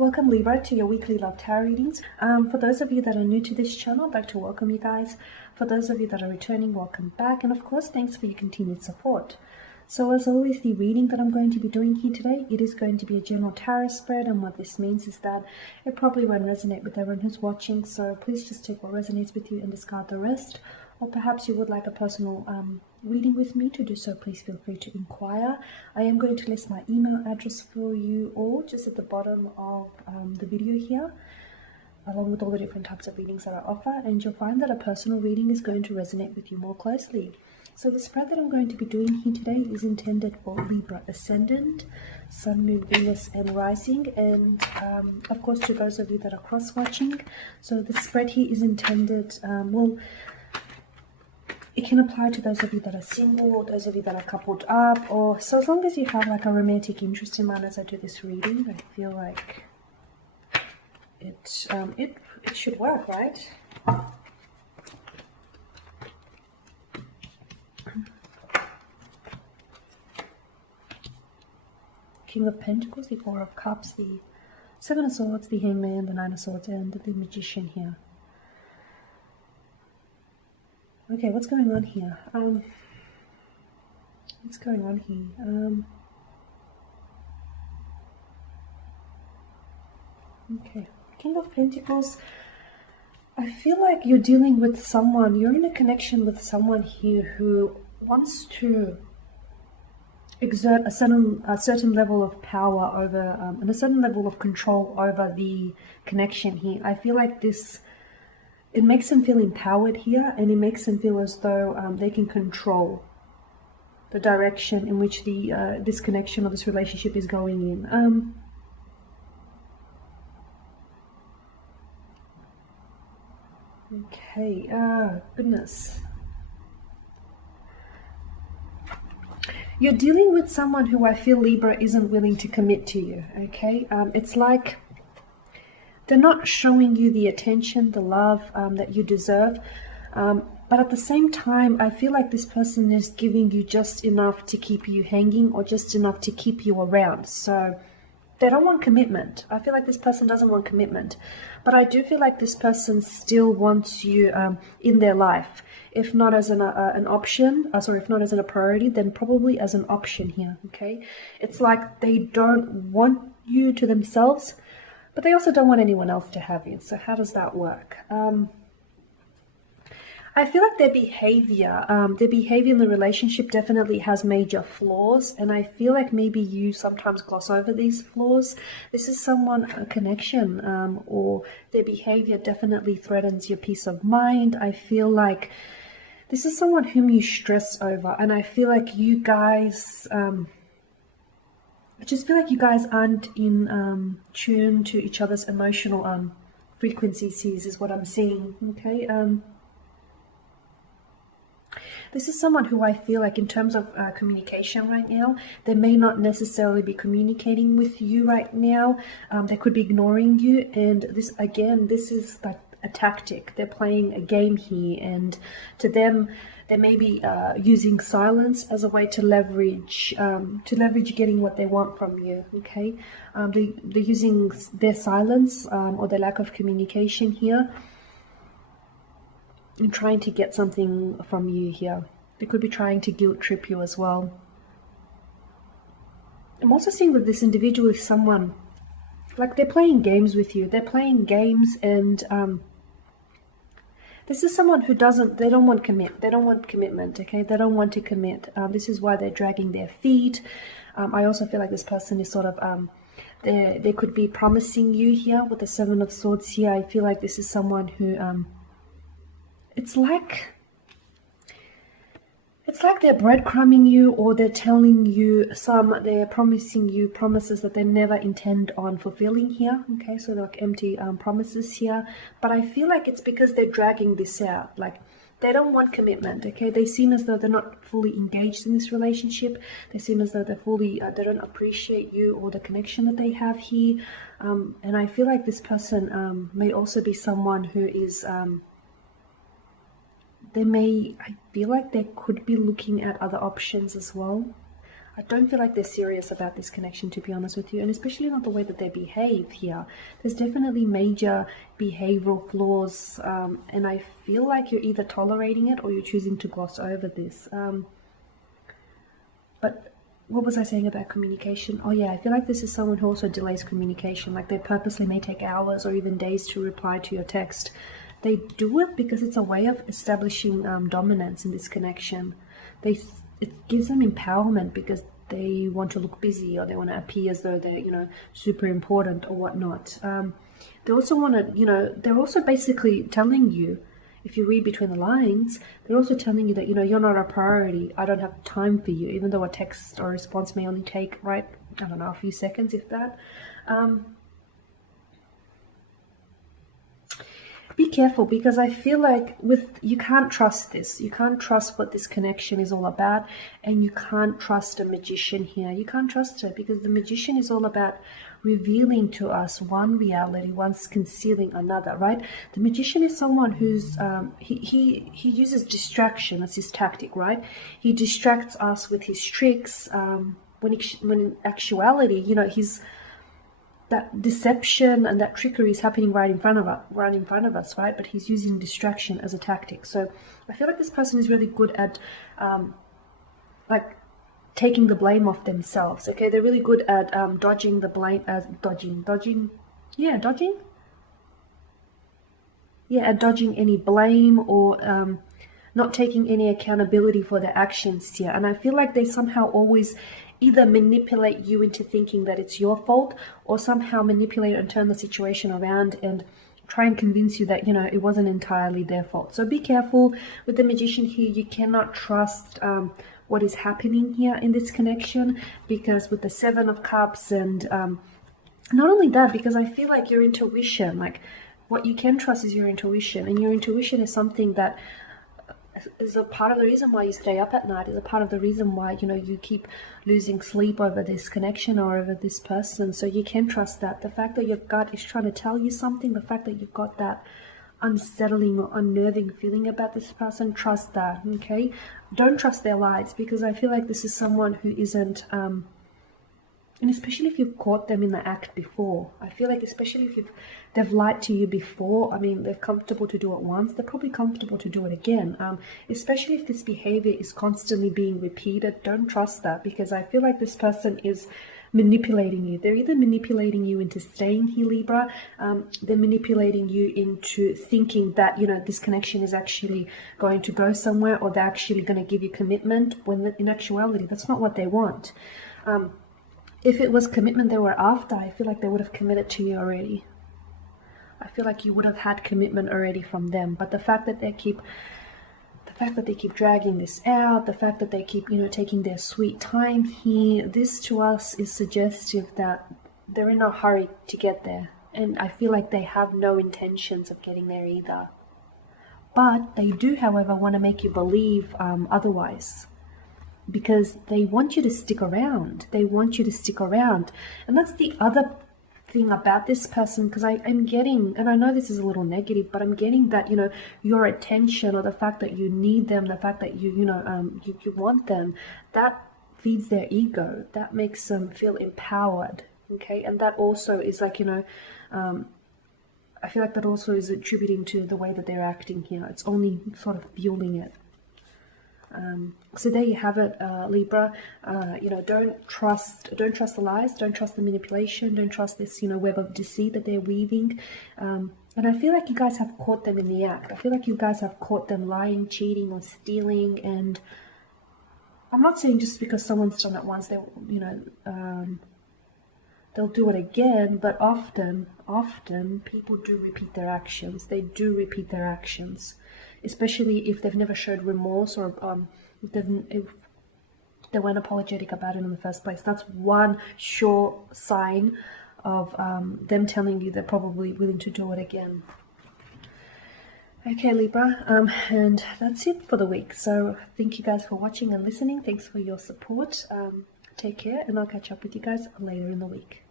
Welcome Libra to your weekly love tarot readings. For those of you that are new to this channel, I'd like to welcome you guys. For those of you that are returning, welcome back. And of course, thanks for your continued support. So as always, the reading that I'm going to be doing here today, it is going to be a general tarot spread. And what this means is that it probably won't resonate with everyone who's watching. So please just take what resonates with you and discard the rest. Or perhaps you would like a personal reading with me. To do so, please feel free to inquire. I am going to list my email address for you all just at the bottom of the video here, along with all the different types of readings that I offer, and you'll find that a personal reading is going to resonate with you more closely. So the spread that I'm going to be doing here today is intended for Libra Ascendant, Sun, Moon, Venus and Rising, and of course to those of you that are cross-watching. So the spread here is intended, it can apply to those of you that are single, or those of you that are coupled up, or so as long as you have like a romantic interest in mind as I do this reading, I feel like it should work, right? King of Pentacles, the Four of Cups, the Seven of Swords, the Hangman, the Nine of Swords, and the Magician here. Okay, what's going on here? What's going on here? Okay, King of Pentacles. I feel like you're dealing with someone, you're in a connection with someone here who wants to exert a certain level of power over, and a certain level of control over the connection here. I feel like it makes them feel empowered here, and it makes them feel as though they can control the direction in which this connection or this relationship is going in. Okay, goodness. You're dealing with someone who I feel, Libra, isn't willing to commit to you, okay? It's like they're not showing you the attention, the love that you deserve. But at the same time, I feel like this person is giving you just enough to keep you hanging, or just enough to keep you around. So they don't want commitment. I feel like this person doesn't want commitment. But I do feel like this person still wants you in their life. If not as an option, if not as a priority, then probably as an option here, okay? It's like they don't want you to themselves, but they also don't want anyone else to have you. So how does that work? I feel like their behavior in the relationship definitely has major flaws, and I feel like maybe you sometimes gloss over these flaws. This is a connection, or their behavior definitely threatens your peace of mind. I feel like this is someone whom you stress over, and I feel like you guys, I just feel like you guys aren't in tune to each other's emotional frequencies here, is what I'm seeing, okay? This is someone who I feel like in terms of communication right now, they may not necessarily be communicating with you right now. They could be ignoring you, and this is like a tactic. They're playing a game here, and to them, they may be using silence as a way to leverage getting what they want from you, okay? They're using their silence or their lack of communication here and trying to get something from you here. They could be trying to guilt trip you as well. I'm also seeing that this individual is someone, like they're playing games with you. They're playing games, and this is someone who they don't want commitment, okay? They don't want to commit. This is why they're dragging their feet. I also feel like this person is sort of, they could be promising you here with the Seven of Swords here. I feel like this is someone who, it's like they're breadcrumbing you, or they're telling you they're promising you promises that they never intend on fulfilling here, okay? So they're like empty promises here. But I feel like it's because they're dragging this out. Like they don't want commitment, okay? They seem as though they're not fully engaged in this relationship. They seem as though they don't appreciate you or the connection that they have here. And I feel like this person may also be someone who is I feel like they could be looking at other options as well. I don't feel like they're serious about this connection, to be honest with you, and especially not the way that they behave here. There's definitely major behavioral flaws, and I feel like you're either tolerating it or you're choosing to gloss over this. But what was I saying about communication? Oh yeah, I feel like this is someone who also delays communication. Like they purposely may take hours or even days to reply to your text. They do it because it's a way of establishing dominance in this connection. It gives them empowerment because they want to look busy or they want to appear as though they're, you know, super important or whatnot. They also want to, you know, they're also basically telling you, if you read between the lines, they're also telling you that, you know, you're not a priority. I don't have time for you, even though a text or response may only take, right, I don't know, a few seconds, if that. Be careful, because I feel like you can't trust this. You can't trust what this connection is all about, and you can't trust a magician here. You can't trust her because the magician is all about revealing to us one reality, once concealing another, right? The magician is someone who's he uses distraction as his tactic, right? He distracts us with his tricks, when in actuality, you know, that deception and that trickery is happening right in front of us, right? But he's using distraction as a tactic. So I feel like this person is really good at like taking the blame off themselves. Okay, they're really good at dodging the blame, at dodging any blame, or not taking any accountability for their actions here. And I feel like they somehow always either manipulate you into thinking that it's your fault, or somehow manipulate and turn the situation around and try and convince you that, you know, it wasn't entirely their fault. So be careful with the magician here. You cannot trust what is happening here in this connection, because with the Seven of Cups, and not only that, because I feel like your intuition, like what you can trust is your intuition, and your intuition is something that is a part of the reason why you stay up at night, is a part of the reason why, you know, you keep losing sleep over this connection or over this person. So you can trust that. The fact that your gut is trying to tell you something, the fact that you've got that unsettling or unnerving feeling about this person, trust that, okay? Don't trust their lies, because I feel like this is someone who isn't and especially if you've caught them in the act before. I feel like especially if they've lied to you before, I mean, they're comfortable to do it once, they're probably comfortable to do it again. Especially if this behavior is constantly being repeated, don't trust that, because I feel like this person is manipulating you. They're either manipulating you into staying here, Libra. They're manipulating you into thinking that, you know, this connection is actually going to go somewhere, or they're actually going to give you commitment, when in actuality, that's not what they want. If it was commitment they were after, I feel like they would have committed to you already. I feel like you would have had commitment already from them. But the fact that they keep dragging this out, the fact that they keep, you know, taking their sweet time here, this to us is suggestive that they're in a hurry to get there. And I feel like they have no intentions of getting there either. But they do, however, want to make you believe otherwise, because they want you to stick around. They want you to stick around. And that's the other thing about this person, because I'm getting, and I know this is a little negative, but I'm getting that, you know, your attention, or the fact that you need them, the fact that you want them, that feeds their ego. That makes them feel empowered, okay? And that also is like, you know, I feel like that also is attributing to the way that they're acting here. It's only sort of fueling it. So there you have it, Libra. You know, don't trust the lies, don't trust the manipulation, don't trust this, you know, web of deceit that they're weaving. And I feel like you guys have caught them in the act. I feel like you guys have caught them lying, cheating, or stealing. And I'm not saying just because someone's done it once, they, you know, they'll do it again. But often people do repeat their actions. They do repeat their actions. Especially if they've never showed remorse, or if they weren't apologetic about it in the first place. That's one sure sign of them telling you they're probably willing to do it again. Okay, Libra, and that's it for the week. So thank you guys for watching and listening. Thanks for your support. Take care, and I'll catch up with you guys later in the week.